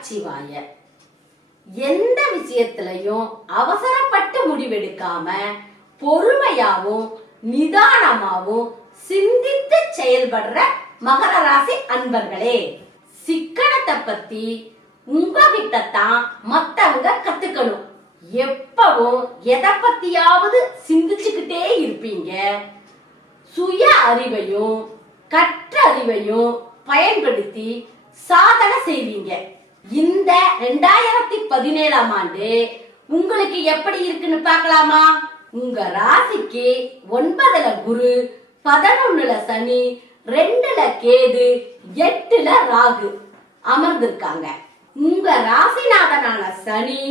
நமச்சிவாய எந்த விஷயத்திலையும் அவசரப்பட்டு முடிவெடுக்காம பொறுமையாவும் நிதானமாவும் சிந்தித்து செயல்படுற மகர ராசி அன்பர்களே சிக்கனத்தை பத்தி உங்ககிட்ட தான் மத்தவங்க கத்துக்கணும். எப்பவும் எதை பத்தியாவது சிந்திச்சுக்கிட்டே இருப்பீங்க. சுய அறிவையும் கற்ற அறிவையும் பயன்படுத்தி சாதனை செய்வீங்க. இந்த ரெண்டாயிரத்தி பதினேழாம் ஆண்டு உங்களுக்கு எப்படி இருக்குன்னு பார்க்கலாமா? உங்க ராசிக்கு ஒன்பதுல குரு பதினொன்னுல சனி ரெண்டுல கேது எட்டுல ராகு அமர்ந்திருக்காங்க. உங்க ராசிநாதனான சனி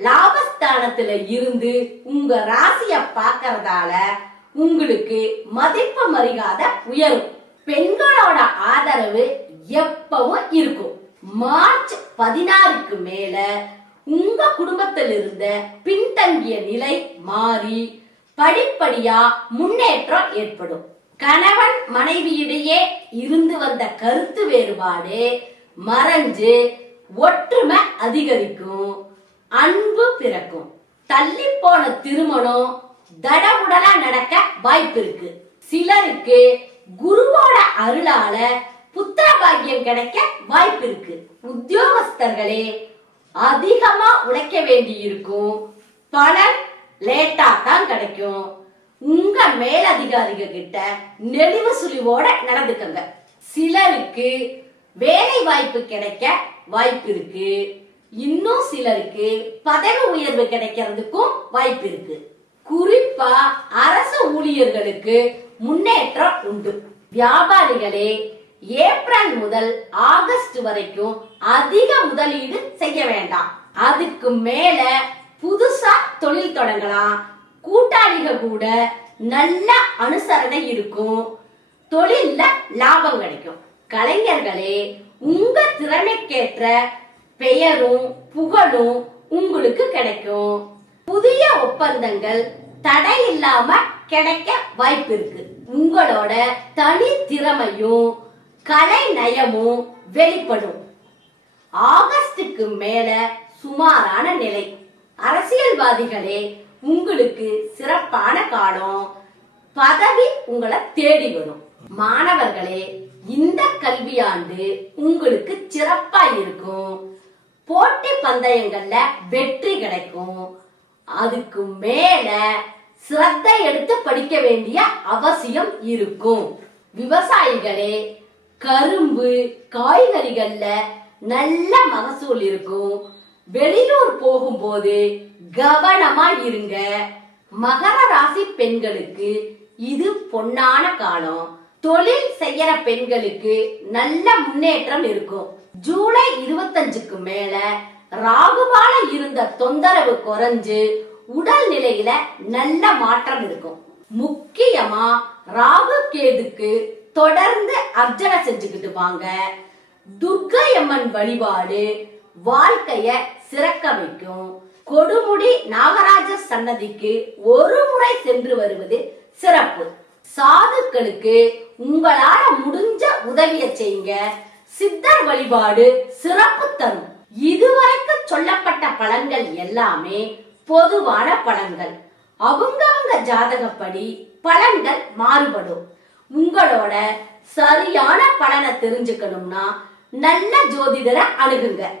லாபஸ்தானத்துல இருந்து உங்க ராசிய பார்க்கறதால உங்களுக்கு மதிப்பு மறிகாத உயரும். பெண்களோட ஆதரவு எப்பவும் இருக்கும். மார்ச் பதினாறுக்கு மேல உங்க குடும்பத்தில் இருந்த பின்தங்கிய நிலை மாறி படிப்படியா முன்னேற்றம் ஏற்படும். கணவன் மனைவியிடையே இருந்து வந்த கருத்து வேறுபாடு மறைஞ்சு ஒற்றுமை அதிகரிக்கும் அன்பு பிறக்கும். தள்ளி போன திருமணம் தடவுடலா நடக்க வாய்ப்பு இருக்கு சிலருக்கு குருவோட அருளால புத்திர பாக்கியம் கிடைக்க வாய்ப்பு இருக்கு உத்தியோகஸ்தர்களே அதிகமா உழைக்க வேண்டி இருக்கும் பலன் லேட்டா தான் கிடைக்கும். உங்க மேலதிகாரிக கிட்ட நெளிவு சுழிவோட நடந்துக்கங்க. சிலருக்கு வேலை வாய்ப்பு கிடைக்க வாய்ப்பு இருக்கு இன்னும் சிலருக்கு பதவி உயர்வு கிடைக்கிறதுக்கும் வாய்ப்பு இருக்கு குறிப்பா அரசு ஊழியர்களுக்கு முன்னேற்றம் உண்டு. வியாபாரிகளே ஏப்ரல் முதல் ஆகஸ்ட் வரைக்கும் அதிக முதலீடு செய்ய வேண்டாம். அதுக்கு மேல புதுசா தொழில் தொடங்கலாம். கூட்டாளிக கூட நல்ல அனுசரணை இருக்கும். தொழில்ல லாபம் கிடைக்கும். கலைஞர்களே உங்க திறமைக்கேற்ற பெயரும் புகழும் உங்களுக்கு கிடைக்கும். புதிய ஒப்பந்தங்கள் தடை இல்லாம கிடைக்க வாய்ப்பு இருக்கு உங்களோட தனி திறமையும் கலை நயமும் வெளிப்படும். ஆகஸ்டுக்கு மேல சுமாரான நிலை. அரசியல்வாதிகளே உங்களுக்கு சிறப்பான காலம். பதவி உங்களை தேடி வரும். மாணவர்களே இந்த கல்வியாண்டு உங்களுக்கு சிறப்பா இருக்கும். போட்டி பந்தயங்கள்ல வெற்றி கிடைக்கும். அதுக்கு மேல சிரத்தை எடுத்து படிக்க வேண்டிய அவசியம் இருக்கும். விவசாயிகளே கரும்பு காய்கறிகள்ல நல்ல மகசூல் இருக்கும். வெளியூர் போகும்போது கவனமா இருங்க. மகர ராசி பெண்களுக்கு இது பொன்னான காலம். தொழில் செய்யற பெண்களுக்கு நல்ல முன்னேற்றம் இருக்கும். ஜூலை இருபத்தஞ்சுக்கு மேல ராகுபால இருந்த தொந்தரவு குறைஞ்சு உடல் நிலையில நல்ல மாற்றம் இருக்கும். முக்கியமா ராகு கேதுக்கு தொடர்ந்து அர்ச்சனை செஞ்சுக்கிட்டு வாங்க. துர்க்கையம்மன் வழிபாடு வாழ்க்கைய சிறக்க வைக்கும் கொடுமுடி நாகராஜ சன்னதிக்கு ஒரு முறை சென்று வருவது சிறப்பு. சாதுக்களுக்கு உங்களால முடிஞ்ச உதவிய செய்யுங்க. சித்தர் வழிபாடு சிறப்பு தரும். இதுவரைக்கும் சொல்லப்பட்ட பலன்கள் எல்லாமே பொதுவான பலன்கள். அவங்கவங்க ஜாதகப்படி பலன்கள் மாறுபடும். உங்களோட சரியான பலனை தெரிஞ்சுக்கணும்னா நல்ல ஜோதிடரை அணுகுங்க.